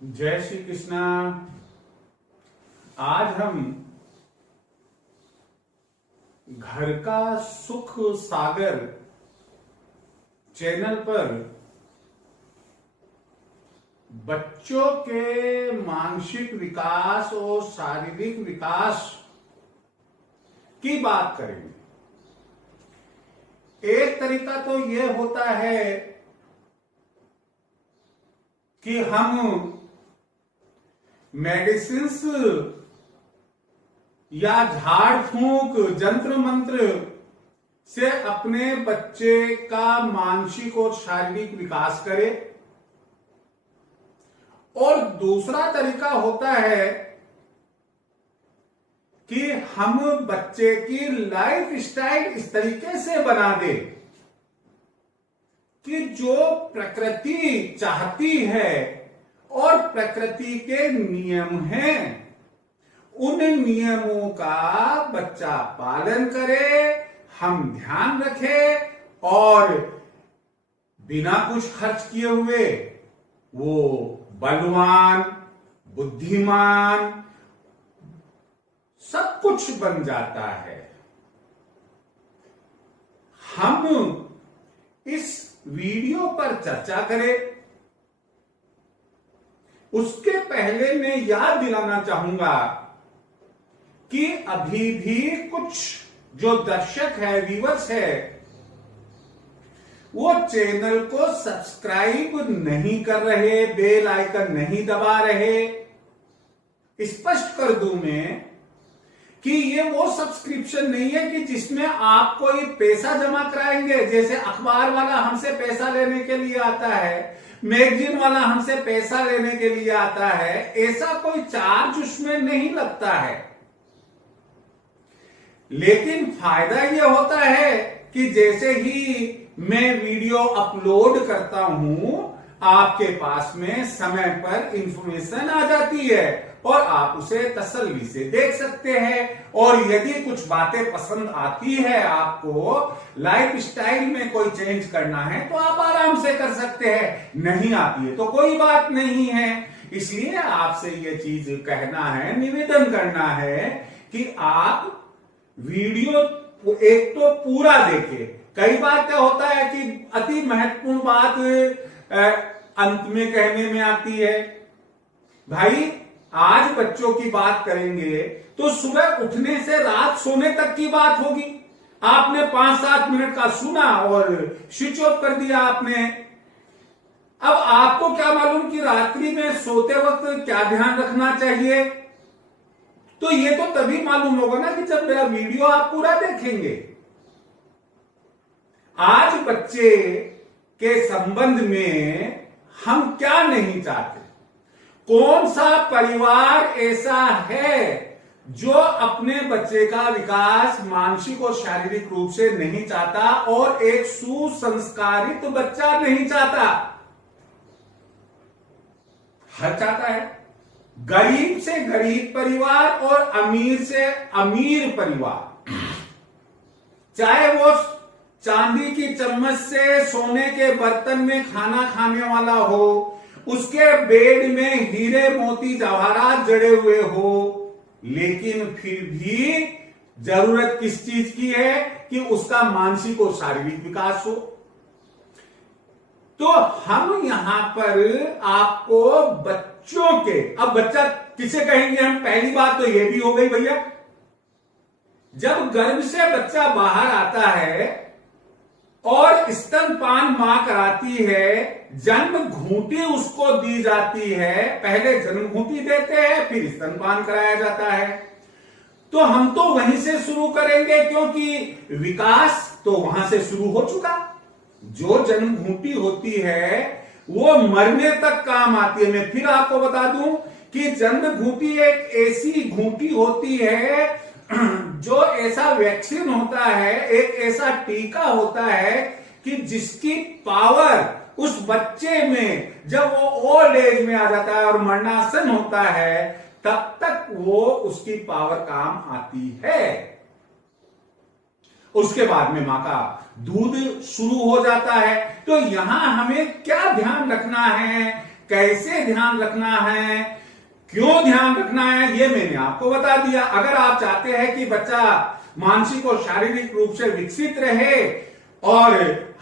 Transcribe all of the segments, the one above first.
जय श्री कृष्णा। आज हम घर का सुख सागर चैनल पर बच्चों के मानसिक विकास और शारीरिक विकास की बात करेंगे। एक तरीका तो यह होता है कि हम मेडिसिन्स या झाड़ फूंक जंत्र मंत्र से अपने बच्चे का मानसिक और शारीरिक विकास करें, और दूसरा तरीका होता है कि हम बच्चे की लाइफ स्टाइल इस तरीके से बना दें कि जो प्रकृति चाहती है और प्रकृति के नियम हैं, उन नियमों का बच्चा पालन करे, हम ध्यान रखें और बिना कुछ खर्च किए हुए वो बलवान, बुद्धिमान, सब कुछ बन जाता है। हम इस वीडियो पर चर्चा करें। उसके पहले मैं याद दिलाना चाहूंगा कि अभी भी कुछ जो दर्शक है, व्यूअर्स है, वो चैनल को सब्सक्राइब नहीं कर रहे, बेल आइकन नहीं दबा रहे। स्पष्ट कर दूं मैं कि ये वो सब्सक्रिप्शन नहीं है कि जिसमें आप कोई पैसा जमा कराएंगे। जैसे अखबार वाला हमसे पैसा लेने के लिए आता है, मैगजीन वाला हमसे पैसा लेने के लिए आता है, ऐसा कोई चार्ज उसमें नहीं लगता है। लेकिन फायदा यह होता है कि जैसे ही मैं वीडियो अपलोड करता हूं, आपके पास में समय पर इंफॉर्मेशन आ जाती है और आप उसे तसल्ली से देख सकते हैं। और यदि कुछ बातें पसंद आती है, आपको लाइफ स्टाइल में कोई चेंज करना है, तो आप आराम से कर सकते हैं। नहीं आती है तो कोई बात नहीं है। इसलिए आपसे यह चीज कहना है, निवेदन करना है कि आप वीडियो एक तो पूरा देखें। कई बार क्या होता है कि अति महत्वपूर्ण बात अंत में कहने में आती है। भाई, आज बच्चों की बात करेंगे तो सुबह उठने से रात सोने तक की बात होगी। आपने 5-7 मिनट का सुना और स्विच ऑफ कर दिया आपने। अब आपको क्या मालूम कि रात्रि में सोते वक्त क्या ध्यान रखना चाहिए। तो ये तो तभी मालूम होगा ना कि जब मेरा वीडियो आप पूरा देखेंगे। आज बच्चे के संबंध में हम क्या नहीं चाहते। कौन सा परिवार ऐसा है जो अपने बच्चे का विकास मानसिक और शारीरिक रूप से नहीं चाहता और एक सुसंस्कारित बच्चा नहीं चाहता। हर चाहता है। गरीब से गरीब परिवार और अमीर से अमीर परिवार, चाहे वो चांदी की चम्मच से सोने के बर्तन में खाना खाने वाला हो, उसके बेड में हीरे मोती जवाहरात जड़े हुए हो, लेकिन फिर भी जरूरत किस चीज की है कि उसका मानसिक और शारीरिक विकास हो। तो हम यहां पर आपको बच्चों के, अब बच्चा किसे कहेंगे हम, पहली बात तो यह भी हो गई भैया, जब गर्भ से बच्चा बाहर आता है और स्तनपान मां कराती है, जन्म घूंटी उसको दी जाती है। पहले जन्म घूंटी देते हैं, फिर स्तनपान कराया जाता है। तो हम तो वहीं से शुरू करेंगे क्योंकि विकास तो वहां से शुरू हो चुका। जो जन्म घूंटी होती है वो मरने तक काम आती है। मैं फिर आपको बता दूं कि जन्म घूंटी एक ऐसी घूंटी होती है जो ऐसा वैक्सीन होता है, एक ऐसा टीका होता है कि जिसकी पावर उस बच्चे में, जब वो ओल्ड एज में आ जाता है और मरणासन होता है, तब तक वो उसकी पावर काम आती है। उसके बाद में मां का दूध शुरू हो जाता है। तो यहां हमें क्या ध्यान रखना है कैसे ध्यान रखना है, क्यों ध्यान रखना है, ये मैंने आपको बता दिया। अगर आप चाहते हैं कि बच्चा मानसिक और शारीरिक रूप से विकसित रहे और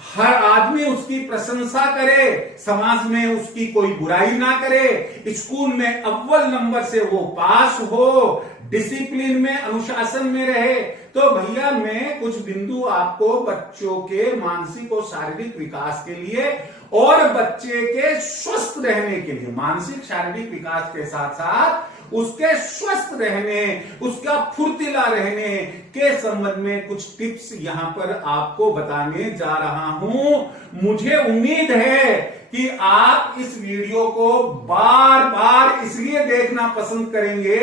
हर आदमी उसकी प्रशंसा करे, समाज में उसकी कोई बुराई ना करे, स्कूल में अव्वल नंबर से वो पास हो, डिसिप्लिन में, अनुशासन में रहे, तो भैया मैं कुछ बिंदु आपको बच्चों के मानसिक और शारीरिक विकास के लिए और बच्चे के स्वस्थ रहने के लिए, मानसिक शारीरिक विकास के साथ साथ उसके स्वस्थ रहने, उसका फुर्तीला रहने के संबंध में कुछ टिप्स यहां पर आपको बताने जा रहा हूं। मुझे उम्मीद है कि आप इस वीडियो को बार बार इसलिए देखना पसंद करेंगे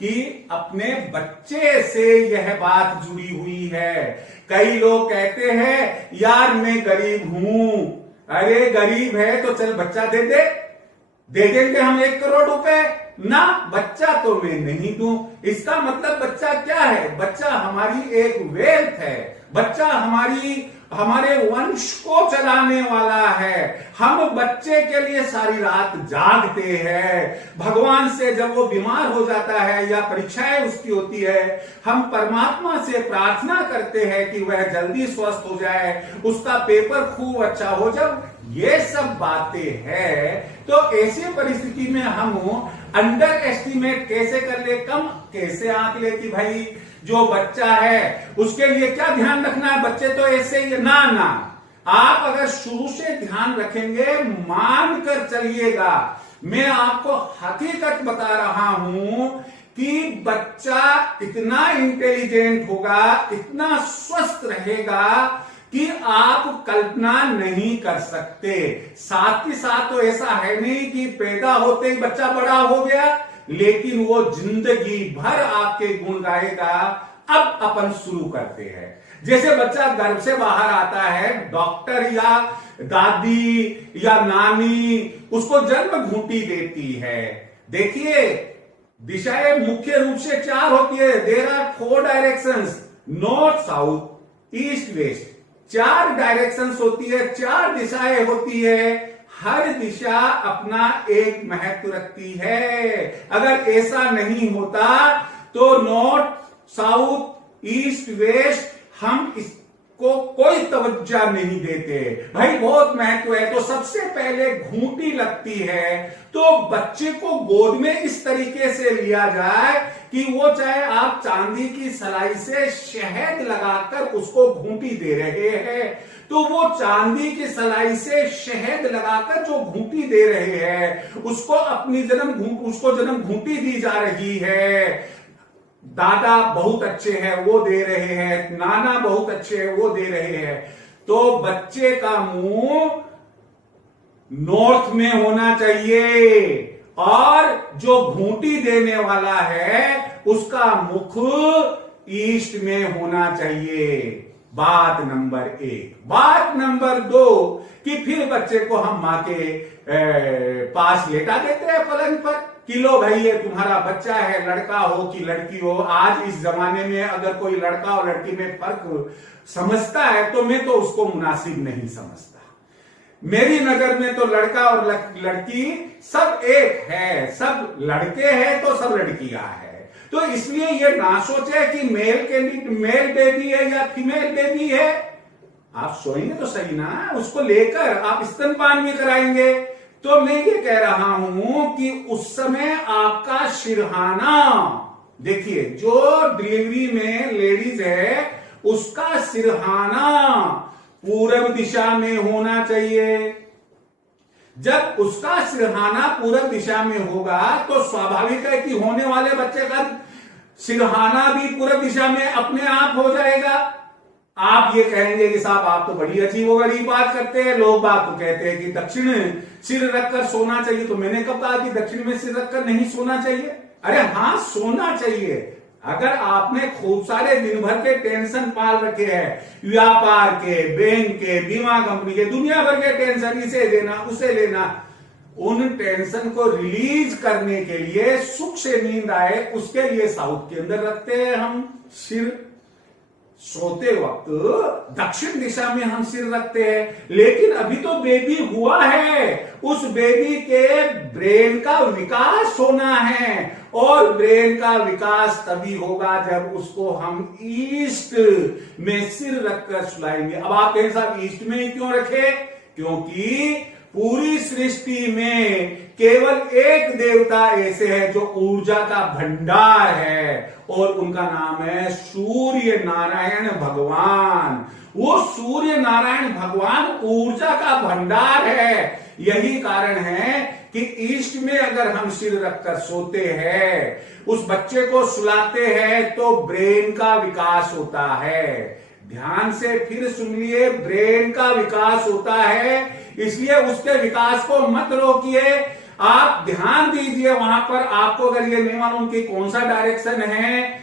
कि अपने बच्चे से यह बात जुड़ी हुई है। कई लोग कहते हैं यार मैं गरीब हूं, अरे गरीब है तो चल बच्चा दे देंगे हम 1 करोड़ रुपए ना, बच्चा तो मैं नहीं दूं। इसका मतलब बच्चा क्या है? बच्चा हमारी एक वेल्थ है, बच्चा हमारे वंश को चलाने वाला है। हम बच्चे के लिए सारी रात जागते हैं। भगवान से जब वो बीमार हो जाता है या परीक्षाएं उसकी होती है, हम परमात्मा से प्रार्थना करते हैं कि वह जल्दी स्वस्थ हो जाए, उसका पेपर खूब अच्छा हो। जब ये सब बातें हैं तो ऐसी परिस्थिति में हम अंडर एस्टिमेट कैसे कर ले, कम कैसे आंक ले कि भाई जो बच्चा है उसके लिए क्या ध्यान रखना है, बच्चे तो ऐसे ही ना। आप अगर शुरू से ध्यान रखेंगे, मान कर चलिएगा, मैं आपको हकीकत बता रहा हूं कि बच्चा इतना इंटेलिजेंट होगा, इतना स्वस्थ रहेगा कि आप कल्पना नहीं कर सकते। साथ ही साथ तो ऐसा है नहीं कि पैदा होते ही बच्चा बड़ा हो गया, लेकिन वो जिंदगी भर आपके गुण गाएगा। अब अपन शुरू करते हैं। जैसे बच्चा गर्भ से बाहर आता है, डॉक्टर या दादी या नानी उसको जन्म घूंटी देती है। देखिए दिशाएं मुख्य रूप से 4 होती है। There are 4 directions, north, south, east, west. 4 directions होती है, 4 दिशाएं होती है। हर दिशा अपना एक महत्व रखती है। अगर ऐसा नहीं होता तो नॉर्थ, साउथ, ईस्ट, वेस्ट हम इसको कोई तवज्जो नहीं देते। भाई बहुत महत्व है। तो सबसे पहले घूंटी लगती है, तो बच्चे को गोद में इस तरीके से लिया जाए कि वो चाहे आप चांदी की सलाई से शहद लगाकर उसको घूंटी दे रहे हैं, तो वो चांदी की सलाई से शहद लगाकर जो घूंटी दे रहे हैं उसको जन्म घूंटी दी जा रही है। दादा बहुत अच्छे हैं वो दे रहे हैं, नाना बहुत अच्छे हैं वो दे रहे हैं। तो बच्चे का मुंह नॉर्थ में होना चाहिए और जो घूंटी देने वाला है उसका मुख ईस्ट में होना चाहिए। बात नंबर 1। बात नंबर 2 कि फिर बच्चे को हम मां के पास लेटा देते हैं पलंग पर कि लो भाई ये तुम्हारा बच्चा है, लड़का हो कि लड़की हो। आज इस जमाने में अगर कोई लड़का और लड़की में फर्क समझता है तो मैं तो उसको मुनासिब नहीं समझता। मेरी नजर में तो लड़का और लड़की सब एक है, सब लड़के हैं तो सब लड़कियां हैं। तो इसलिए ये ना सोचे कि मेल बेबी है या फीमेल बेबी है। आप सोएंगे तो सही ना, उसको लेकर आप स्तनपान भी कराएंगे। तो मैं ये कह रहा हूं कि उस समय आपका सिरहाना, देखिए जो डिलीवरी में लेडीज है उसका सिरहाना पूरब दिशा में होना चाहिए। जब उसका सिरहाना पूरब दिशा में होगा तो स्वाभाविक है कि होने वाले बच्चे का सिरहाना भी पूरब दिशा में अपने आप हो जाएगा। आप ये कहेंगे कि साहब आप तो बड़ी अजीब व गरीब बात करते हैं। लोग बात तो कहते हैं कि दक्षिण सिर रखकर सोना चाहिए। तो मैंने कब कहा कि दक्षिण में सिर रखकर नहीं सोना चाहिए? अरे हाँ सोना चाहिए। अगर आपने खूब सारे दिन भर के टेंशन पाल रखे हैं, व्यापार के, बैंक के, बीमा कंपनी के, दुनिया भर के टेंशन, इसे देना उसे लेना, उन टेंशन को रिलीज करने के लिए, सुख से नींद आए उसके लिए साउथ के अंदर रखते हैं हम सिर। सोते वक्त दक्षिण दिशा में हम सिर रखते हैं, लेकिन अभी तो बेबी हुआ है, उस बेबी के ब्रेन का विकास होना है, और ब्रेन का विकास तभी होगा जब उसको हम ईस्ट में सिर रखकर सुलाएंगे। अब आप कहें साहब ईस्ट में ही क्यों रखे? क्योंकि पूरी सृष्टि में केवल एक देवता ऐसे है जो ऊर्जा का भंडार है, और उनका नाम है सूर्य नारायण भगवान। वो सूर्य नारायण भगवान ऊर्जा का भंडार है। यही कारण है कि ईस्ट में अगर हम सिर रखकर सोते हैं, उस बच्चे को सुलाते हैं, तो ब्रेन का विकास होता है। ध्यान से फिर सुनिए, ब्रेन का विकास होता है, इसलिए उसके विकास को मत रोकिए, आप ध्यान दीजिए वहां पर। आपको अगर ये नहीं मालूम कि कौन सा डायरेक्शन है,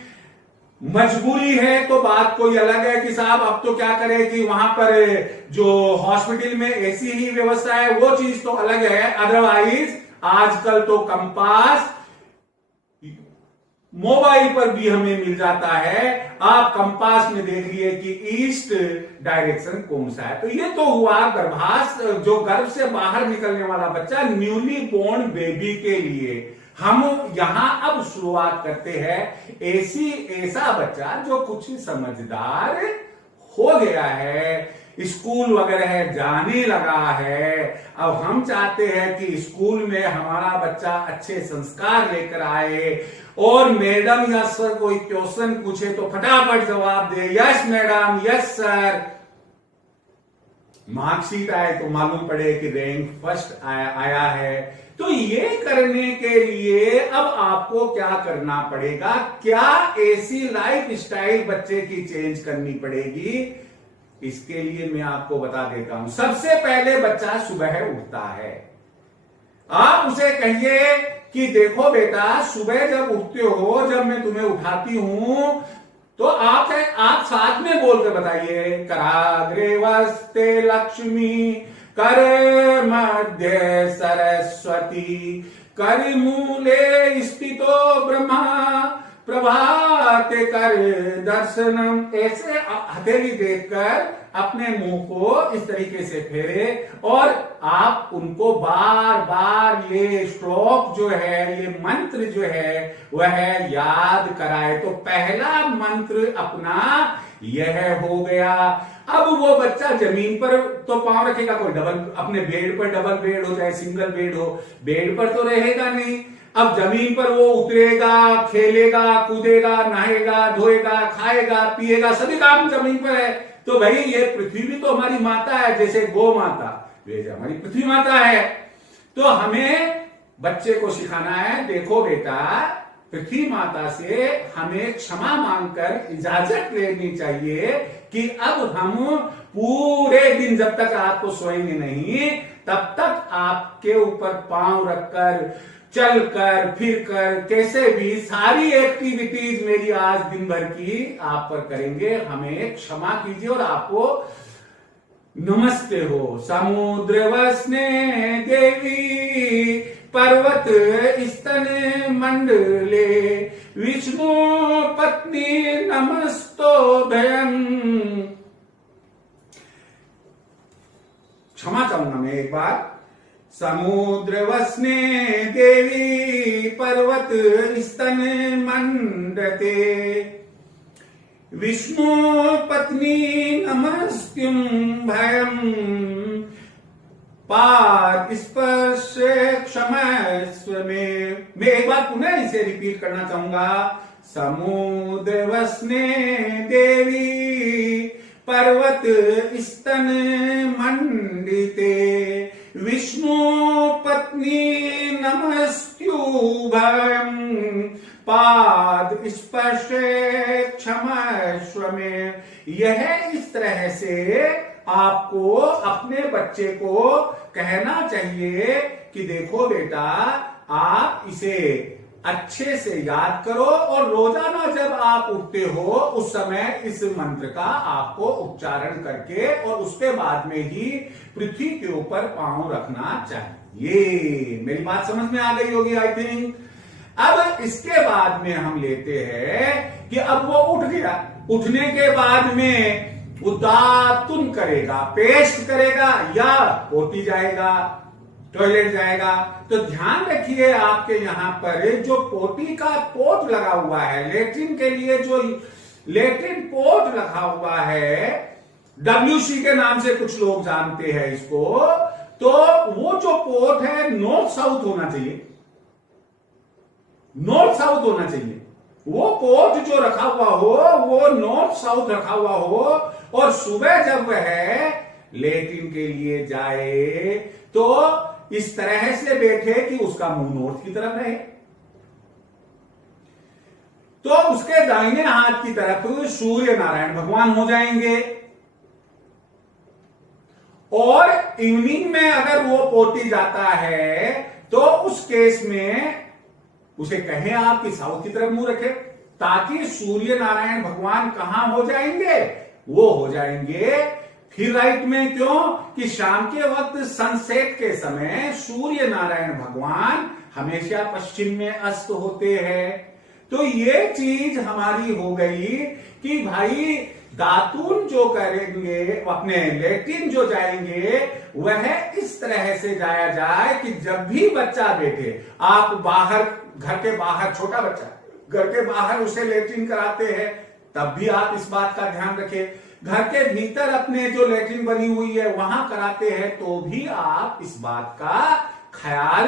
मजबूरी है, तो बात कोई अलग है कि साहब अब तो क्या करें कि वहां पर जो हॉस्पिटल में ऐसी ही व्यवस्था है, वो चीज तो अलग है। अदरवाइज आजकल तो कंपास मोबाइल पर भी हमें मिल जाता है, आप कंपास में देख लिए कि ईस्ट डायरेक्शन कौन सा है। तो ये तो हुआ गर्भाश, जो गर्भ से बाहर निकलने वाला बच्चा, न्यूली बोर्न बेबी के लिए। हम यहां अब शुरुआत करते हैं ऐसा बच्चा जो कुछ समझदार हो गया है, स्कूल वगैरह जाने लगा है। अब हम चाहते हैं कि स्कूल में हमारा बच्चा अच्छे संस्कार लेकर आए, और मैडम या सर कोई क्वेश्चन पूछे तो फटाफट जवाब दे, yes madam, yes sir. Marksheet आए तो मालूम पड़े कि रैंक फर्स्ट आया है। तो ये करने के लिए अब आपको क्या करना पड़ेगा? क्या ऐसी लाइफ स्टाइल बच्चे की चेंज करनी पड़ेगी? इसके लिए मैं आपको बता देता हूं। सबसे पहले बच्चा सुबह उठता है, आप उसे कहिए कि देखो बेटा, सुबह जब उठते हो, जब मैं तुम्हें उठाती हूं, तो आप साथ में बोल के बताइए, कराग्रे वस्ते लक्ष्मी, कर मध्य सरस्वती, कर मूले स्थितो ब्रह्मा, प्रभाते कर दर्शनम। ऐसे हथेली देखकर अपने मुंह को इस तरीके से फेरे, और आप उनको बार बार ये श्लोक जो है, ये मंत्र जो है, वह याद कराए। तो पहला मंत्र अपना यह हो गया। अब वो बच्चा जमीन पर तो पांव रखेगा, कोई डबल, अपने बेड पर डबल बेड हो चाहे सिंगल बेड हो, बेड पर तो रहेगा नहीं। अब जमीन पर वो उतरेगा, खेलेगा, कूदेगा, नहाएगा, धोएगा, खाएगा, पिएगा, सभी काम जमीन पर है। तो भाई ये पृथ्वी भी तो हमारी माता है, जैसे गौ माता वे हमारी पृथ्वी माता है। तो हमें बच्चे को सिखाना है, देखो बेटा, पृथ्वी माता से हमें क्षमा मांगकर इजाजत लेनी चाहिए कि अब हम पूरे दिन, जब तक आपको सोएंगे नहीं, तब तक आपके ऊपर पांव रखकर, चलकर, फिरकर, कैसे भी सारी एक्टिविटीज मेरी आज दिन भर की आप पर करेंगे। हमें क्षमा कीजिए और आपको नमस्ते हो। समुद्र वसने देवी, पर्वत स्तन मंडले, विष्णु पत्नी नमस्तो भयम। क्षमा चाहूंगा मैं एक बार। समुद्र वसने देवी, पर्वत स्तन मंडते, विष्णु पत्नी नमस्त्युं भयम, पाद स्पर्श क्षमस्व में। मैं एक बार पुनः इसे रिपीट करना चाहूंगा। समुद्र वसने देवी, पर्वत स्तन मंडिते, विष्णु पत्नी नमस्त्युभयम्, पाद स्पर्श क्षमस्व में। यह इस तरह से आपको अपने बच्चे को कहना चाहिए कि देखो बेटा, आप इसे अच्छे से याद करो, और रोजाना जब आप उठते हो उस समय इस मंत्र का आपको उच्चारण करके, और उसके बाद में ही पृथ्वी के ऊपर पांव रखना चाहिए। मेरी बात समझ में आ गई होगी आई थिंक। अब इसके बाद में हम लेते हैं कि अब वो उठ गया, उठने के बाद में वो दातुन करेगा, पेस्ट करेगा या पोटी जाएगा, टॉयलेट जाएगा। तो ध्यान रखिए आपके यहां पर जो पोटी का पोर्ट लगा हुआ है, लेट्रिन के लिए जो लेट्रिन पोर्ट लगा हुआ है, WC के नाम से कुछ लोग जानते हैं इसको, तो वो जो पोर्ट है नॉर्थ साउथ होना चाहिए, नॉर्थ साउथ होना चाहिए। वो पोर्ट जो रखा हुआ हो वो नॉर्थ साउथ रखा हुआ हो, और सुबह जब वह लेट्रिन के लिए जाए तो इस तरह से बैठे कि उसका मुंह नॉर्थ की तरफ रहे। तो उसके दाहिने हाथ की तरफ सूर्य नारायण भगवान हो जाएंगे। और इवनिंग में अगर वो पोटी जाता है तो उस केस में उसे कहें आप कि साउथ की तरफ मुंह रखे, ताकि सूर्य नारायण भगवान कहां हो जाएंगे, वो हो जाएंगे फिर राइट में। क्यों कि शाम के वक्त सनसेट के समय सूर्य नारायण भगवान हमेशा पश्चिम में अस्त होते हैं। तो ये चीज हमारी हो गई कि भाई दातून जो करेंगे, अपने लेट्रिन जो जाएंगे, वह इस तरह से जाया जाए कि जब भी बच्चा बैठे, आप बाहर, घर के बाहर छोटा बच्चा घर के बाहर उसे लेट्रिन कराते हैं, तब भी आप इस बात का ध्यान रखें। घर के भीतर अपने जो लेट्रिन बनी हुई है वहां कराते हैं तो भी आप इस बात का ख्याल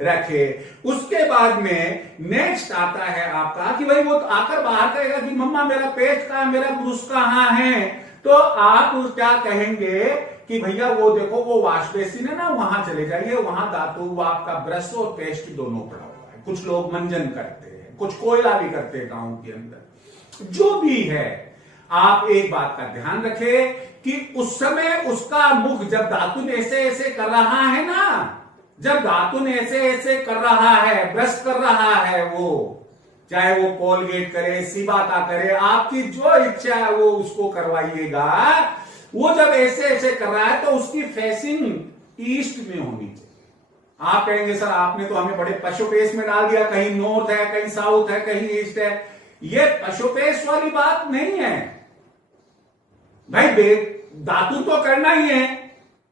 रखें। उसके बाद में नेक्स्ट आता है आपका कि भाई वो आकर बाहर कहेगा कि मम्मा मेरा पेस्ट कहां, मेरा ब्रश कहां है, तो आप क्या कहेंगे कि भैया वो देखो वो वॉश बेसिन है ना, वहां चले जाइए, वहां दातु आपका ब्रश और पेस्ट दोनों पड़ा हुआ है। कुछ लोग मंजन करते हैं, कुछ कोयला भी करते हैं गांव के अंदर। जो भी है, आप एक बात का ध्यान रखें कि उस समय उसका मुख जब दातुन ऐसे ऐसे कर रहा है ना, जब दातुन ऐसे ऐसे कर रहा है, ब्रश कर रहा है, वो चाहे वो कोलगेट करे, सिबाका करे, आपकी जो इच्छा है वो उसको करवाइएगा। वो जब ऐसे ऐसे कर रहा है तो उसकी फेसिंग ईस्ट में होनी चाहिए। आप कहेंगे सर आपने तो हमें बड़े पशुपेश में डाल दिया, कहीं नॉर्थ है, कहीं साउथ है, कहीं ईस्ट है। ये पशुपेश वाली बात नहीं है भाई, दातुन तो करना ही है।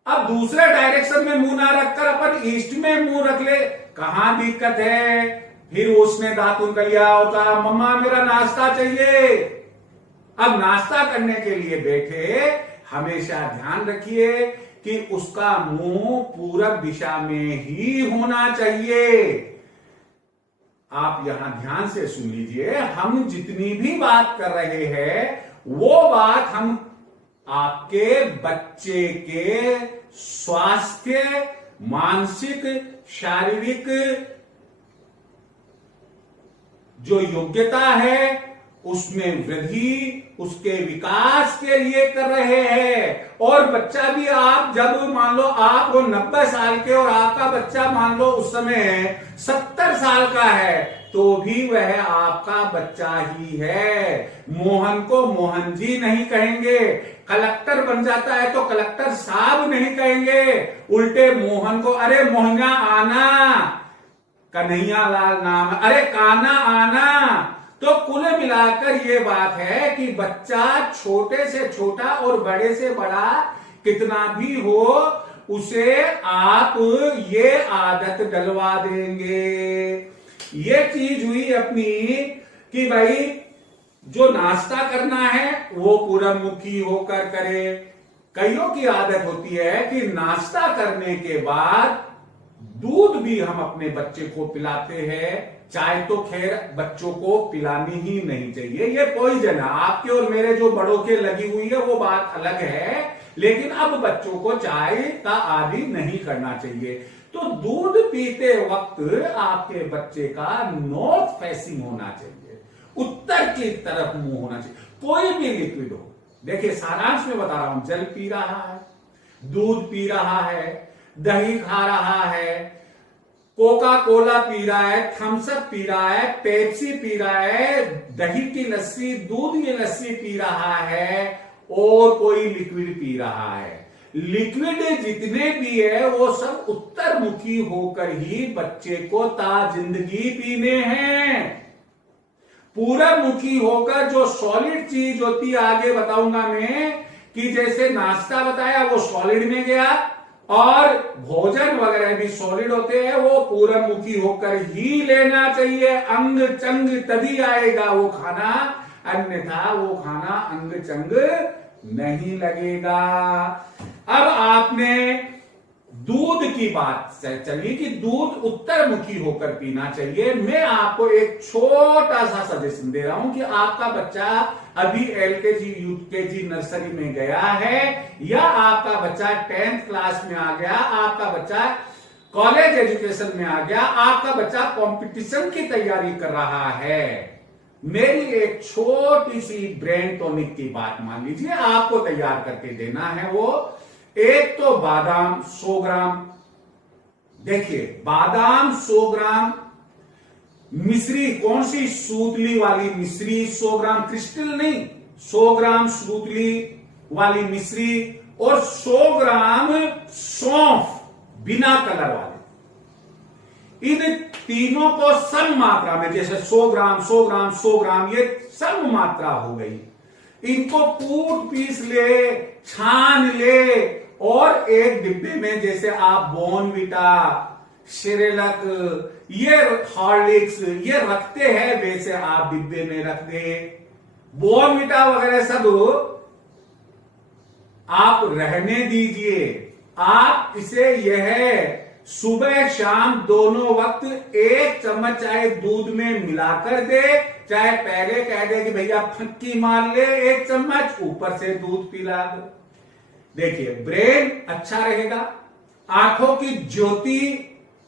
अब दूसरे डायरेक्शन में मुंह ना रखकर अपन ईस्ट में मुंह रख ले, कहां दिक्कत है। फिर उसने दातुन कर लिया होता, मम्मा मेरा नाश्ता चाहिए। अब नाश्ता करने के लिए बैठे, हमेशा ध्यान रखिए कि उसका मुंह पूरब दिशा में ही होना चाहिए। आप यहां ध्यान से सुन लीजिए, हम जितनी भी बात कर रहे हैं वो बात हम आपके बच्चे के स्वास्थ्य, मानसिक, शारीरिक जो योग्यता है उसमें वृद्धि, उसके विकास के लिए कर रहे हैं। और बच्चा भी, आप जब मान लो आप वो 90 साल के और आपका बच्चा मान लो उस समय 70 साल का है, तो भी वह आपका बच्चा ही है। मोहन को मोहन जी नहीं कहेंगे, कलेक्टर बन जाता है तो कलेक्टर साहब नहीं कहेंगे, उल्टे मोहन को अरे मोहना आना, कन्हैया लाल नाम, अरे काना आना। तो कुल मिलाकर ये बात है कि बच्चा छोटे से छोटा और बड़े से बड़ा कितना भी हो, उसे आप ये आदत डलवा देंगे। ये चीज हुई अपनी कि भाई जो नाश्ता करना है वो पूरब मुखी होकर करे। कईयों की आदत होती है कि नाश्ता करने के बाद दूध भी हम अपने बच्चे को पिलाते हैं। चाय तो खैर बच्चों को पिलानी ही नहीं चाहिए, ये पॉइजन है। आपके और मेरे जो बड़ों के लगी हुई है वो बात अलग है, लेकिन अब बच्चों को चाय का आदि नहीं करना चाहिए। तो दूध पीते वक्त आपके बच्चे का नॉर्थ फेसिंग होना चाहिए, उत्तर की तरफ मुंह होना चाहिए। कोई भी लिक्विड हो, देखिए सारांश में बता रहा हूं, जल पी रहा है, दूध पी रहा है, दही खा रहा है, कोका कोला पी रहा है, थम्स अप पी रहा है, पेप्सी पी रहा है, दही की लस्सी, दूध की लस्सी पी रहा है, और कोई लिक्विड पी रहा है। लिक्विड जितने भी है वो सब उत्तर मुखी होकर ही बच्चे को ताजिंदगी पीने हैं। पूरब मुखी होकर जो सॉलिड चीज होती है, आगे बताऊंगा मैं, कि जैसे नाश्ता बताया वो सॉलिड में गया, और भोजन वगैरह भी सॉलिड होते हैं, वो पूरब मुखी होकर ही लेना चाहिए। अंग चंग तभी आएगा वो खाना, अन्यथा वो खाना अंग चंग नहीं लगेगा। अब आपने दूध की बात से चली कि दूध उत्तर मुखी होकर पीना चाहिए। मैं आपको एक छोटा सा सजेशन दे रहा हूं कि आपका बच्चा अभी एलकेजी यूकेजी नर्सरी में गया है, या आपका बच्चा 10th क्लास में आ गया, आपका बच्चा कॉलेज एजुकेशन में आ गया, आपका बच्चा कंपटीशन की तैयारी कर रहा है। मेरी एक छोटी सी ब्रेन टॉनिक की बात मान लीजिए, आपको तैयार करके देना है। वो एक तो बादाम 100 ग्राम, देखिए बादाम 100 ग्राम, मिश्री कौन सी, सूतली वाली मिश्री 100 ग्राम, क्रिस्टल नहीं, 100 ग्राम सूतली वाली मिश्री, और 100 ग्राम सौंफ बिना कलर वाले। इन तीनों को सम मात्रा में, जैसे 100 ग्राम 100 ग्राम 100 ग्राम, ये सम मात्रा हो गई। इनको कूट पीस ले, छान ले, और एक डिब्बे में, जैसे आप बॉर्नविटा, सेरेलक, ये हॉर्लिक्स ये रखते हैं, वैसे आप डिब्बे में रख दे। बॉर्नविटा वगैरह सब आप रहने दीजिए। आप इसे यह सुबह शाम दोनों वक्त 1 चम्मच चाहे दूध में मिलाकर दे, चाहे पहले कह दे कि भैया फक्की मार ले 1 चम्मच, ऊपर से दूध पिला दो। देखिए ब्रेन अच्छा रहेगा, आंखों की ज्योति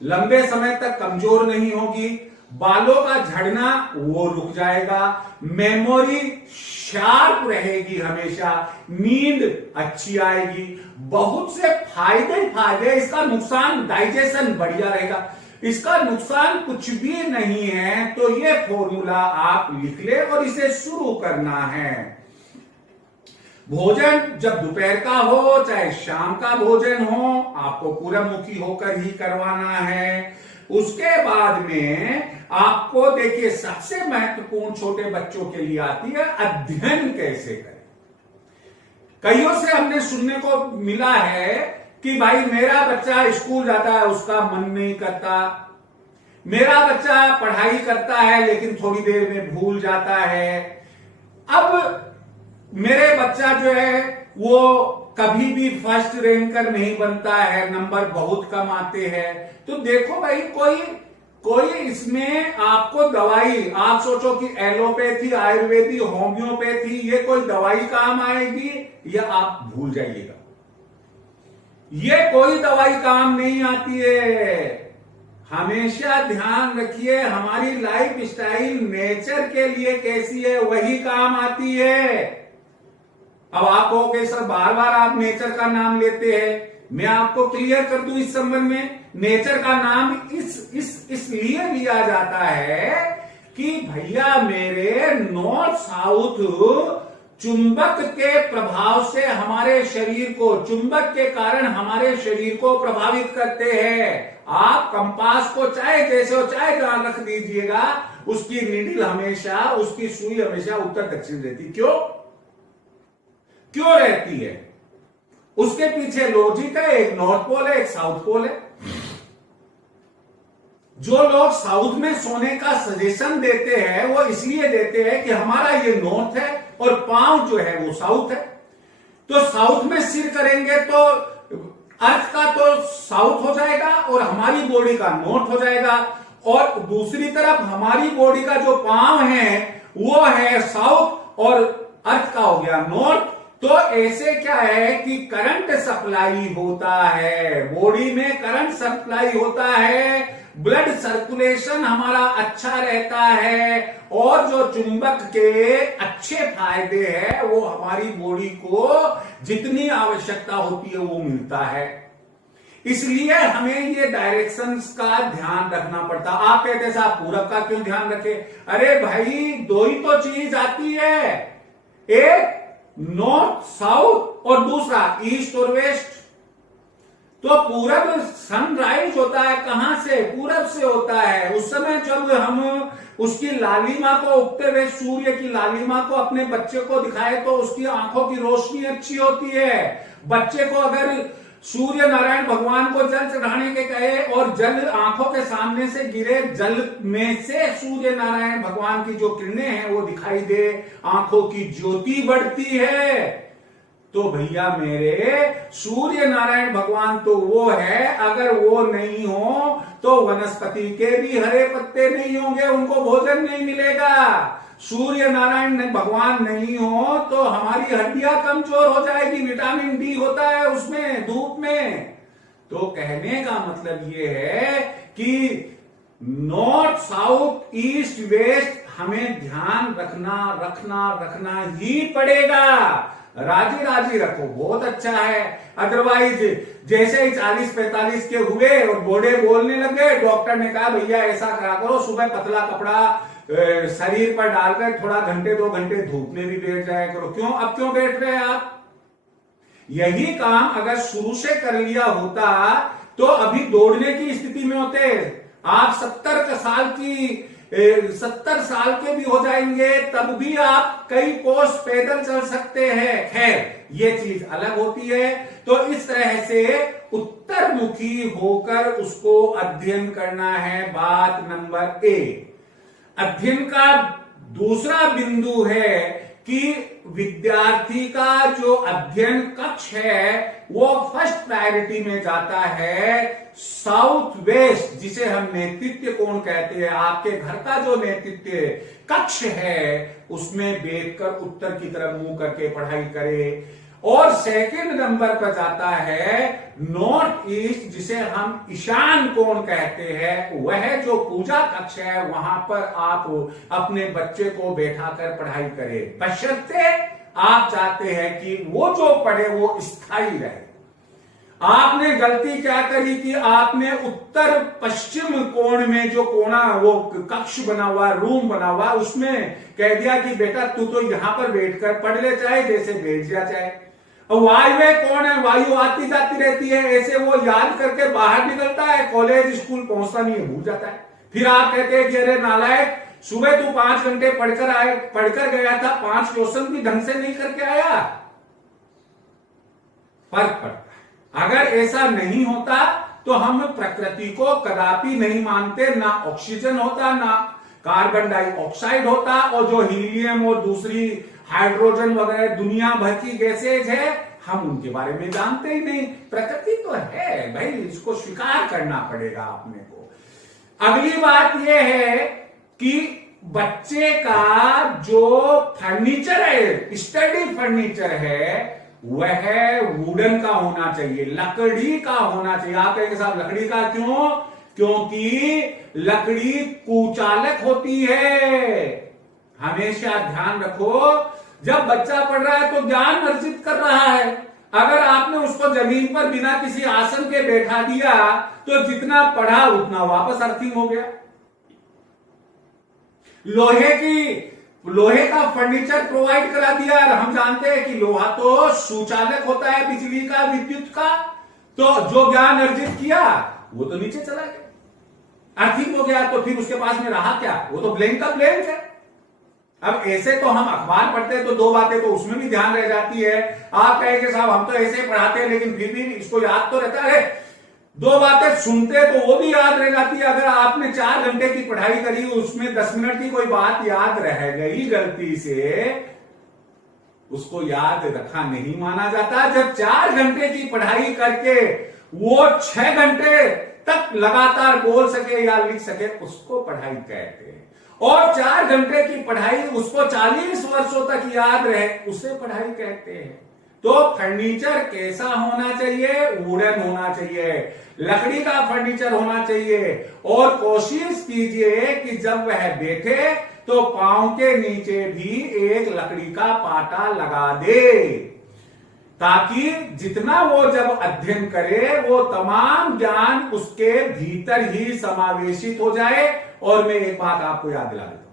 लंबे समय तक कमजोर नहीं होगी, बालों का झड़ना वो रुक जाएगा, मेमोरी शार्प रहेगी हमेशा, नींद अच्छी आएगी, बहुत से फायदे। इसका नुकसान डाइजेशन बढ़िया रहेगा, इसका नुकसान कुछ भी नहीं है। तो ये फॉर्मूला आप लिख ले और इसे शुरू करना है। भोजन जब दोपहर का हो चाहे शाम का भोजन हो, आपको पूरब मुखी होकर ही करवाना है। उसके बाद में आपको देखिए सबसे महत्वपूर्ण छोटे बच्चों के लिए आती है अध्ययन कैसे करें। कईयों से हमने सुनने को मिला है कि भाई मेरा बच्चा स्कूल जाता है उसका मन नहीं करता, मेरा बच्चा पढ़ाई करता है लेकिन थोड़ी देर में भूल जाता है, अब मेरे बच्चा जो है वो कभी भी फर्स्ट रैंकर नहीं बनता है, नंबर बहुत कम आते हैं। तो देखो भाई कोई इसमें आपको दवाई, आप सोचो कि एलोपैथी, आयुर्वेदिक, होम्योपैथी ये कोई दवाई काम आएगी, या आप भूल जाइएगा, ये कोई दवाई काम नहीं आती है। हमेशा ध्यान रखिए हमारी लाइफ स्टाइल नेचर के लिए कैसी है वही काम आती है। अब आप कहोगे सर बार बार आप नेचर का नाम लेते हैं, मैं आपको क्लियर कर दूं इस संबंध में। नेचर का नाम इसलिए लिया जाता है कि भैया मेरे नॉर्थ साउथ चुंबक के प्रभाव से हमारे शरीर को, चुंबक के कारण हमारे शरीर को प्रभावित करते हैं। आप कंपास को चाहे जैसे हो चाहे ध्यान रख दीजिएगा, उसकी नीडल हमेशा, उसकी सुई हमेशा उत्तर दक्षिण रहती। क्यों रहती है? उसके पीछे लॉजिक है, एक नॉर्थ पोल है, एक साउथ पोल है। जो लोग साउथ में सोने का सजेशन देते हैं वो इसलिए देते हैं कि हमारा ये नॉर्थ है और पांव जो है वो साउथ है, तो साउथ में सिर करेंगे तो अर्थ का तो साउथ हो जाएगा और हमारी बॉडी का नॉर्थ हो जाएगा, और दूसरी तरफ हमारी बॉडी का जो पांव है वो है साउथ और अर्थ का हो गया नॉर्थ। तो ऐसे क्या है कि करंट सप्लाई होता है, बॉडी में करंट सप्लाई होता है, ब्लड सर्कुलेशन हमारा अच्छा रहता है, और जो चुंबक के अच्छे फायदे हैं वो हमारी बॉडी को जितनी आवश्यकता होती है वो मिलता है। इसलिए हमें ये डायरेक्शंस का ध्यान रखना पड़ता। आप कहते हैं साहब पूरब का क्यों ध्यान रखें? अरे भाई दो ही तो चीज आती है, एक नॉर्थ साउथ और दूसरा ईस्ट और वेस्ट। तो पूरब सनराइज होता है कहां से? पूरब से होता है। उस समय जब हम उसकी लालिमा को, उगते हुए सूर्य की लालिमा को अपने बच्चे को दिखाए तो उसकी आंखों की रोशनी अच्छी होती है। बच्चे को अगर सूर्य नारायण भगवान को जल चढ़ाने के कहे और जल आंखों के सामने से गिरे, जल में से सूर्य नारायण भगवान की जो किरणें हैं वो दिखाई दे, आंखों की ज्योति बढ़ती है, तो भैया मेरे सूर्य नारायण भगवान तो वो है। अगर वो नहीं हो तो वनस्पति के भी हरे पत्ते नहीं होंगे, उनको भोजन नहीं मिलेगा। सूर्य नारायण भगवान नहीं हो तो हमारी हड्डियां कमजोर हो जाएगी, विटामिन डी होता है उसमें, धूप में। तो कहने का मतलब ये है कि नॉर्थ साउथ ईस्ट वेस्ट हमें ध्यान रखना ही पड़ेगा। राजी राजी रखो, बहुत अच्छा है। अदरवाइज जैसे ही 40-45 के हुए और बूढ़े बोलने लगे, डॉक्टर ने कहा भैया ऐसा करा करो, सुबह पतला कपड़ा शरीर पर डालकर थोड़ा घंटे 2 घंटे धूप में भी बैठ जाया करो। क्यों, अब क्यों बैठ रहे हैं आप? यही काम अगर शुरू से कर लिया होता तो अभी दौड़ने की स्थिति में होते। आप 70 साल के भी हो जाएंगे तब भी आप कई कोस पैदल चल सकते हैं। खैर ये चीज अलग होती है। तो इस तरह से उत्तरमुखी होकर उसको अध्ययन करना है, बात नंबर 1। अध्ययन का दूसरा बिंदु है कि विद्यार्थी का जो अध्ययन कक्ष है वो फर्स्ट प्रायोरिटी में जाता है साउथ वेस्ट, जिसे हम नेतृत्व कोण कहते हैं। आपके घर का जो नेतृत्व कक्ष है उसमें बैठकर उत्तर की तरफ मुंह करके पढ़ाई करे। और सेकंड नंबर पर जाता है नॉर्थ ईस्ट, जिसे हम ईशान कोण कहते हैं। वह जो पूजा कक्ष है वहां पर आप अपने बच्चे को बैठाकर पढ़ाई करें, बशर्ते आप चाहते हैं कि वो जो पढ़े वो स्थायी रहे। आपने गलती क्या करी कि आपने उत्तर पश्चिम कोण में जो कोना वो कक्ष बना हुआ, रूम बना हुआ, उसमें कह दिया कि बेटा तू तो यहां पर बैठकर पढ़ ले, चाहे जैसे बैठ जा चाहे। वायु कौन है, वायु आती जाती रहती है, ऐसे वो याद करके बाहर निकलता है, कॉलेज स्कूल पहुंचता नहीं है, भूल जाता है। फिर आप कहते हैं कि अरे नालायक, सुबह तू 5 घंटे पढ़कर गया था, 5 क्वेश्चन भी ढंग से नहीं करके आया। फर्क पड़ता है। अगर ऐसा नहीं होता तो हम प्रकृति को कदापि नहीं मानते। ना ऑक्सीजन होता, ना कार्बन डाइऑक्साइड होता, और जो हीलियम और दूसरी हाइड्रोजन वगैरह दुनिया भर की गैसेज है हम उनके बारे में जानते ही नहीं। प्रकृति तो है भाई, इसको स्वीकार करना पड़ेगा अपने को। अगली बात यह है कि बच्चे का जो फर्नीचर है, स्टडी फर्नीचर है, वह वुडन का होना चाहिए, लकड़ी का होना चाहिए। आप कहेंगे साहब लकड़ी का क्यों? क्योंकि लकड़ी कुचालक होती है। हमेशा ध्यान रखो, जब बच्चा पढ़ रहा है तो ज्ञान अर्जित कर रहा है। अगर आपने उसको जमीन पर बिना किसी आसन के बैठा दिया तो जितना पढ़ा उतना वापस अर्थिंग हो गया। लोहे का फर्नीचर प्रोवाइड करा दिया, और हम जानते हैं कि लोहा तो सुचालक होता है बिजली का, विद्युत का। तो जो ज्ञान अर्जित किया वो तो नीचे चला गया, अर्थिंग हो गया। तो फिर उसके पास में रहा क्या? वो तो ब्लैंक का ब्लैंक है। अब ऐसे तो हम अखबार पढ़ते हैं तो 2 बातें तो उसमें भी ध्यान रह जाती है। आप कहेंगे साहब हम तो ऐसे पढ़ाते हैं लेकिन फिर भी इसको याद तो रहता है। 2 बातें सुनते तो वो भी याद रह जाती है। अगर आपने 4 घंटे की पढ़ाई करी, उसमें 10 मिनट की कोई बात याद रह गई गलती से, उसको याद रखा नहीं माना जाता। जब 4 घंटे की पढ़ाई करके वो 6 घंटे तक लगातार बोल सके या लिख सके, उसको पढ़ाई कहते हैं। और 4 घंटे की पढ़ाई उसको 40 वर्षों तक याद रहे, उसे पढ़ाई कहते हैं। तो फर्नीचर कैसा होना चाहिए? वुडन होना चाहिए, लकड़ी का फर्नीचर होना चाहिए। और कोशिश कीजिए कि जब वह बैठे तो पांव के नीचे भी एक लकड़ी का पाटा लगा दे, ताकि जितना वो जब अध्ययन करे वो तमाम ज्ञान उसके भीतर ही समावेशित हो जाए। और मैं एक बात आपको याद दिला देता हूं,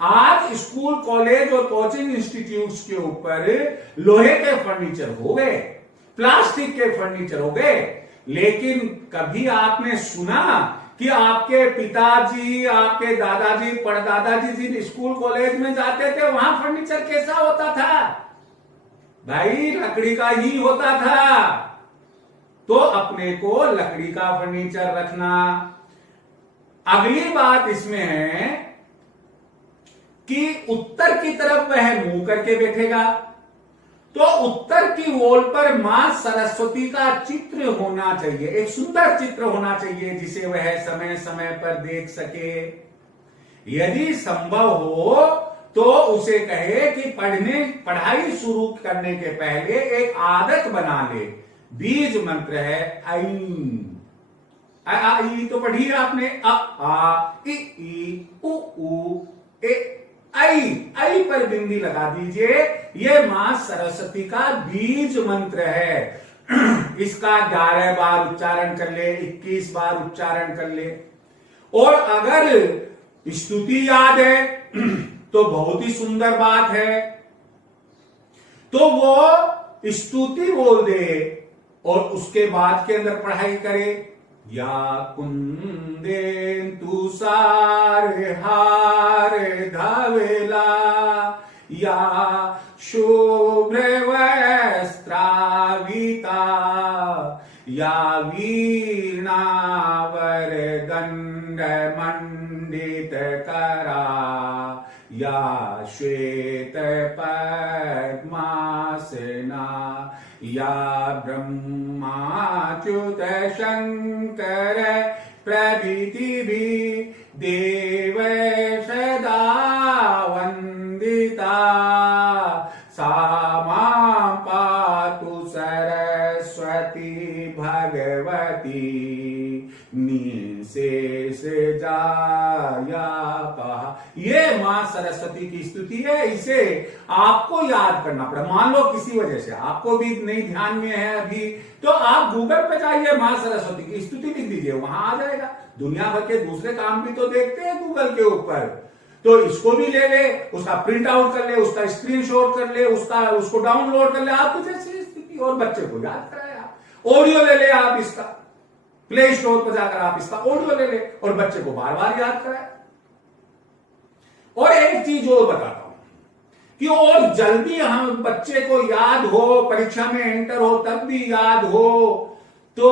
आज स्कूल, कॉलेज और कोचिंग इंस्टीट्यूट्स के ऊपर लोहे के फर्नीचर हो गए, प्लास्टिक के फर्नीचर हो गए, लेकिन कभी आपने सुना कि आपके पिताजी, आपके दादाजी, परदादाजी जिन स्कूल कॉलेज में जाते थे वहां फर्नीचर कैसा होता था? भाई लकड़ी का ही होता था। तो अपने को लकड़ी का फर्नीचर रखना। अगली बात इसमें है कि उत्तर की तरफ वह मुंह करके बैठेगा, तो उत्तर की वॉल पर मां सरस्वती का चित्र होना चाहिए, एक सुंदर चित्र होना चाहिए जिसे वह समय समय पर देख सके। यदि संभव हो तो उसे कहे कि पढ़ाई शुरू करने के पहले एक आदत बना ले। बीज मंत्र है ऐ। आ ई तो पढ़ी है आपने, अ आ ई उ ए आई पर बिंदी लगा दीजिए। ये मां सरस्वती का बीज मंत्र है। इसका 11 बार उच्चारण कर ले, 21 बार उच्चारण कर ले। और अगर स्तुति याद है तो बहुत ही सुंदर बात है, तो वो स्तुति बोल दे और उसके बाद के अंदर पढ़ाई करे। या कुंदेन्दु सारे हारे धवेला, या शुभ्र वस्त्राविता, या वीणावर दंड मंडित करा, या श्वेत पद्मासना, या ब्रह्माच्युत शंकर प्रभृति भी देव सदा वंदिता, सा मां पातु सरस्वती भगवती, निशेष जाया कहा। ये मां सरस्वती की स्तुति है। इसे आपको याद करना पड़ा। मान लो किसी वजह से आपको भी नहीं ध्यान में है अभी, तो आप गूगल पे जाइए, मां सरस्वती की स्तुति लिख दीजिए, वहां आ जाएगा। दुनिया भर के दूसरे काम भी तो देखते हैं गूगल के ऊपर, तो इसको भी ले ले, उसका प्रिंट आउट कर ले, उसका स्क्रीनशॉट कर ले, उसको डाउनलोड कर ले, आपको जैसी स्थिति, और बच्चे को याद कराए। आप ऑडियो ले ले, आप इसका प्ले स्टोर पर जाकर आप इसका ऑडियो ले ले और बच्चे को बार बार याद कराए। और एक चीज और बताता हूं कि और जल्दी हम बच्चे को याद हो, परीक्षा में एंटर हो तब भी याद हो, तो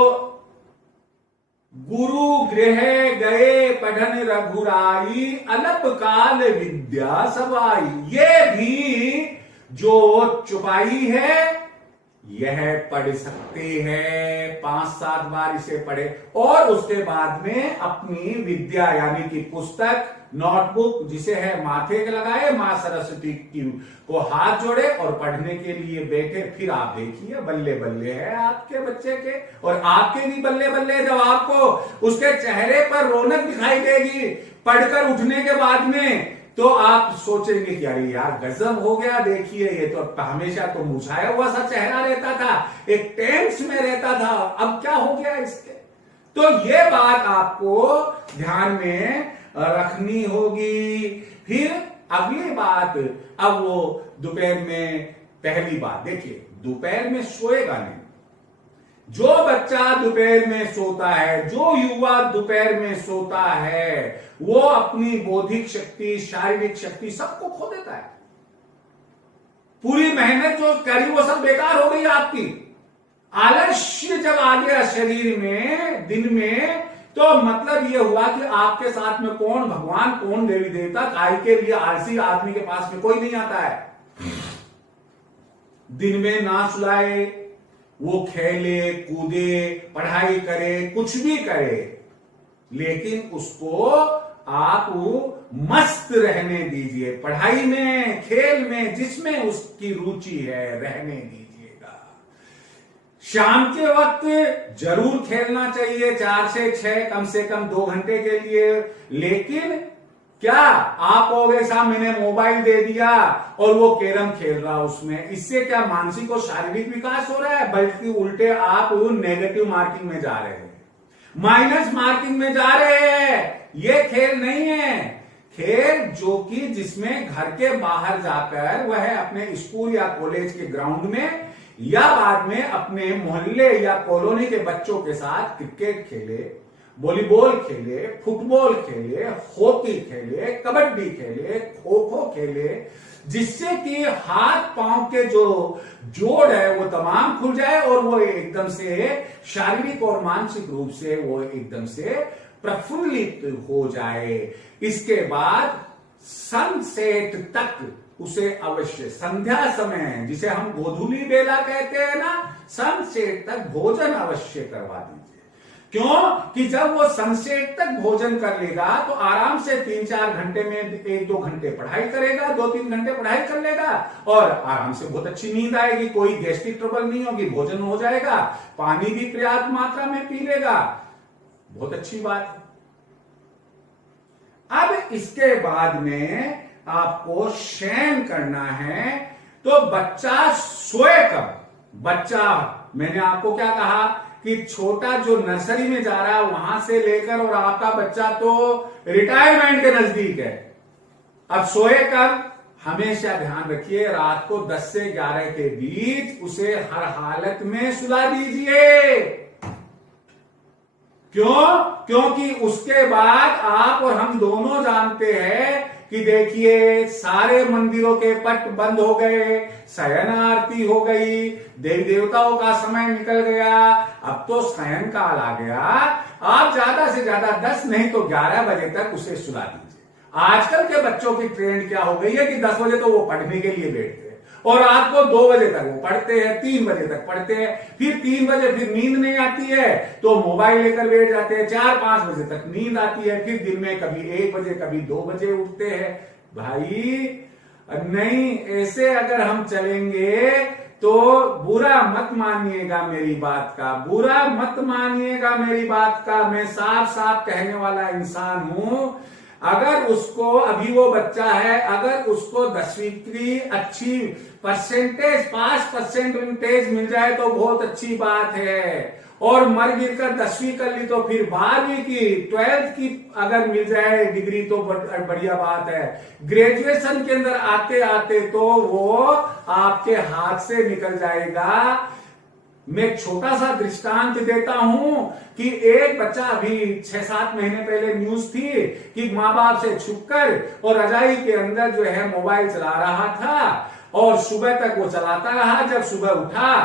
गुरु गृह गए पढ़न रघुराई, अलप काल विद्या सवाई। ये भी जो चुपाई है यह पढ़ सकते हैं, 5-7 बार इसे पढ़े और उसके बाद में अपनी विद्या यानी कि पुस्तक, नोटबुक जिसे है माथे लगाए, मां सरस्वती की को हाथ जोड़े और पढ़ने के लिए बैठे। फिर आप देखिए बल्ले बल्ले है आपके बच्चे के, और आपके भी बल्ले बल्ले। जब आपको उसके चेहरे पर रौनक दिखाई देगी पढ़कर उठने के बाद में, तो आप सोचेंगे कि अरे यार गजब हो गया, देखिए ये तो हमेशा तो मुरझाया हुआ सा चेहरा रहता था, एक टेंस में रहता था, अब क्या हो गया इसके। तो ये बात आपको ध्यान में रखनी होगी। फिर अगली बात, अब वो दोपहर में, पहली बात देखिए, दोपहर में सोएगा नहीं। जो बच्चा दोपहर में सोता है, जो युवा दोपहर में सोता है, वो अपनी बौद्धिक शक्ति, शारीरिक शक्ति सबको खो देता है। पूरी मेहनत जो करी वो सब बेकार हो गई आपकी। आलस्य जब आ गया शरीर में दिन में, तो मतलब ये हुआ कि आपके साथ में कौन भगवान, कौन देवी देवता, काय के लिए आलसी आदमी के पास में कोई नहीं आता है। दिन में ना सुलाए, वो खेले कूदे, पढ़ाई करे, कुछ भी करे, लेकिन उसको आप मस्त रहने दीजिए। पढ़ाई में, खेल में, जिसमें उसकी रुचि है रहने दीजिएगा। शाम के वक्त जरूर खेलना चाहिए, 4 से 6, कम से कम 2 घंटे के लिए। लेकिन क्या आप कहोगे साहब मैंने मोबाइल दे दिया और वो कैरम खेल रहा उसमें, इससे क्या मानसिक और शारीरिक विकास हो रहा है? बल्कि उल्टे आप नेगेटिव मार्किंग में जा रहे हैं, माइनस मार्किंग में जा रहे हैं। ये खेल नहीं है। खेल जो कि जिसमें घर के बाहर जाकर वह अपने स्कूल या कॉलेज के ग्राउंड में या बाद में अपने मोहल्ले या कॉलोनी के बच्चों के साथ क्रिकेट खेले, वॉलीबॉल खेले, फुटबॉल खेले, हॉकी खेले, कबड्डी खेले, खो खो खेले, जिससे कि हाथ पांव के जो जोड़ है वो तमाम खुल जाए और वो एकदम से शारीरिक और मानसिक रूप से वो एकदम से प्रफुल्लित हो जाए। इसके बाद सनसेट तक उसे अवश्य, संध्या समय जिसे हम गोधूली बेला कहते हैं ना, सनसेट तक भोजन अवश्य करवा दीजिए। क्यों कि जब वो सनसेट तक भोजन कर लेगा तो आराम से 3-4 घंटे में 1-2 घंटे पढ़ाई करेगा, 2-3 घंटे पढ़ाई कर लेगा और आराम से बहुत अच्छी नींद आएगी, कोई गैस्ट्रिक ट्रबल नहीं होगी, भोजन हो जाएगा, पानी भी पर्याप्त मात्रा में पी लेगा। बहुत अच्छी बात है। अब इसके बाद में आपको शयन करना है, तो बच्चा सोए कब? बच्चा, मैंने आपको क्या कहा कि छोटा जो नर्सरी में जा रहा है वहां से लेकर, और आपका बच्चा तो रिटायरमेंट के नजदीक है। अब सोए कब? हमेशा ध्यान रखिए, रात को 10 से 11 के बीच उसे हर हालत में सुला दीजिए। क्यों? क्योंकि उसके बाद आप और हम दोनों जानते हैं कि देखिए सारे मंदिरों के पट बंद हो गए, शयन आरती हो गई, देवी देवताओं का समय निकल गया, अब तो शयन काल आ गया। आप ज्यादा से ज्यादा 10 नहीं तो 11 बजे तक उसे सुला दीजिए। आजकल के बच्चों की ट्रेंड क्या हो गई है कि 10 बजे तो वो पढ़ने के लिए बैठते हैं और रात को 2 बजे तक वो पढ़ते हैं, 3 बजे तक पढ़ते हैं, फिर 3 बजे फिर नींद नहीं आती है तो मोबाइल लेकर बैठ जाते हैं, 4-5 बजे तक नींद आती है, फिर दिन में कभी 1 बजे कभी 2 बजे उठते हैं। भाई नहीं, ऐसे अगर हम चलेंगे तो बुरा मत मानिएगा मेरी बात का, बुरा मत मानिएगा मेरी बात का। मैं साफ साफ कहने वाला इंसान हूं। अगर उसको, अभी वो बच्चा है, अगर उसको 10वीं की अच्छी परसेंटेज, पास परसेंटेज मिल जाए तो बहुत अच्छी बात है, और मर गिर कर 10वीं कर ली तो फिर 12वीं की, 12th की अगर मिल जाए डिग्री तो बढ़िया बात है। ग्रेजुएशन के अंदर आते आते तो वो आपके हाथ से निकल जाएगा। मैं एक छोटा सा दृष्टांत देता हूं कि एक बच्चा, अभी 6-7 महीने पहले न्यूज थी कि माँ बाप से छुपकर और रजाई के अंदर जो है मोबाइल चला रहा था और सुबह तक वो चलाता रहा। जब सुबह उठा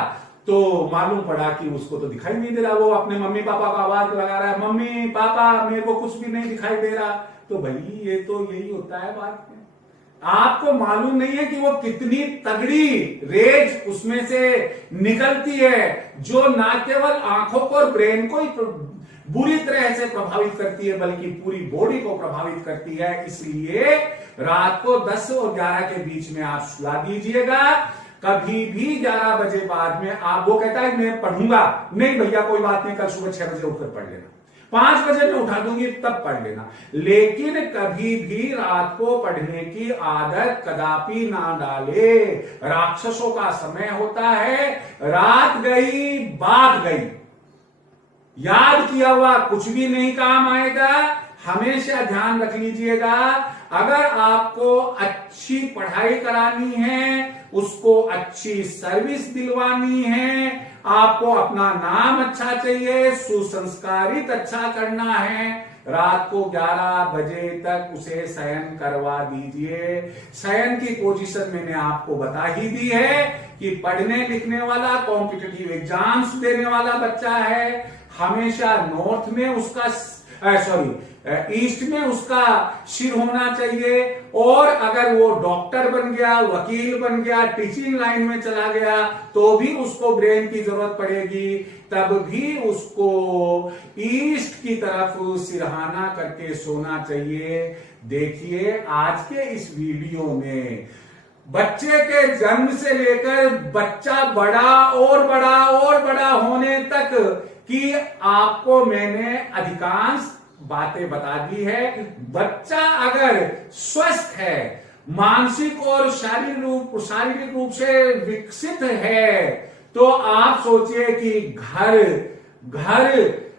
तो मालूम पड़ा कि उसको तो दिखाई नहीं दे रहा, वो अपने मम्मी पापा को आवाज लगा रहा है, मम्मी पापा मेरे को कुछ भी नहीं दिखाई दे रहा। तो भाई ये तो यही होता है बात में। आपको मालूम नहीं है कि वो कितनी तगड़ी रेज उसमें से निकलती है, जो ना केवल आंखों को और ब्रेन को ही बुरी तरह से प्रभावित करती है बल्कि पूरी बॉडी को प्रभावित करती है। इसलिए रात को 10 और 11 के बीच में आप सुला दीजिएगा। कभी भी 11 बजे बाद में आप, वो कहता है मैं पढ़ूंगा, नहीं भैया कोई बात नहीं, कल सुबह 6 बजे उठकर पढ़ लेना, 5 बजे में उठा दूंगी तब पढ़ लेना, लेकिन कभी भी रात को पढ़ने की आदत कदापि ना डाले। राक्षसों का समय होता है, रात गई बात गई, याद किया हुआ कुछ भी नहीं काम आएगा। हमेशा ध्यान रख लीजिएगा, अगर आपको अच्छी पढ़ाई करानी है, उसको अच्छी सर्विस दिलवानी है, आपको अपना नाम अच्छा चाहिए, सुसंस्कारित अच्छा करना है, रात को 11 बजे तक उसे शयन करवा दीजिए। शयन की पोजीशन मैंने आपको बता ही दी है कि पढ़ने लिखने वाला, कॉम्पिटिटिव एग्जाम्स देने वाला बच्चा है, हमेशा नॉर्थ में उसका ईस्ट में उसका सिर होना चाहिए। और अगर वो डॉक्टर बन गया, वकील बन गया, टीचिंग लाइन में चला गया तो भी उसको ब्रेन की जरूरत पड़ेगी, तब भी उसको ईस्ट की तरफ सिरहाना करके सोना चाहिए। देखिए आज के इस वीडियो में बच्चे के जन्म से लेकर बच्चा बड़ा और बड़ा और बड़ा होने तक की आपको मैंने अधिकांश बातें बता दी है। बच्चा अगर स्वस्थ है, मानसिक और शारीरिक रूप से विकसित है, तो आप सोचिए कि घर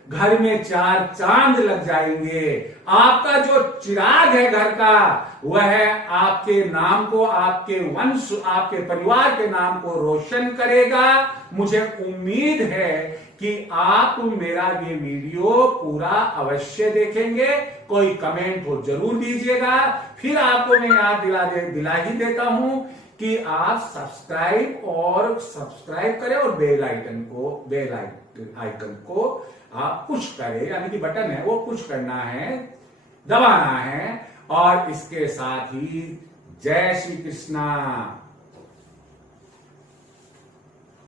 घर में 4 चांद लग जाएंगे। आपका जो चिराग है घर का, वह आपके नाम को, आपके वंश, आपके परिवार के नाम को रोशन करेगा। मुझे उम्मीद है कि आप मेरा ये वीडियो पूरा अवश्य देखेंगे। कोई कमेंट हो जरूर दीजिएगा। फिर आपको मैं याद दिला ही देता हूं कि आप सब्सक्राइब करें और बेल आइकन को आप पुश करें, यानी कि बटन है वो पुश करना है, दबाना है। और इसके साथ ही जय श्री कृष्णा।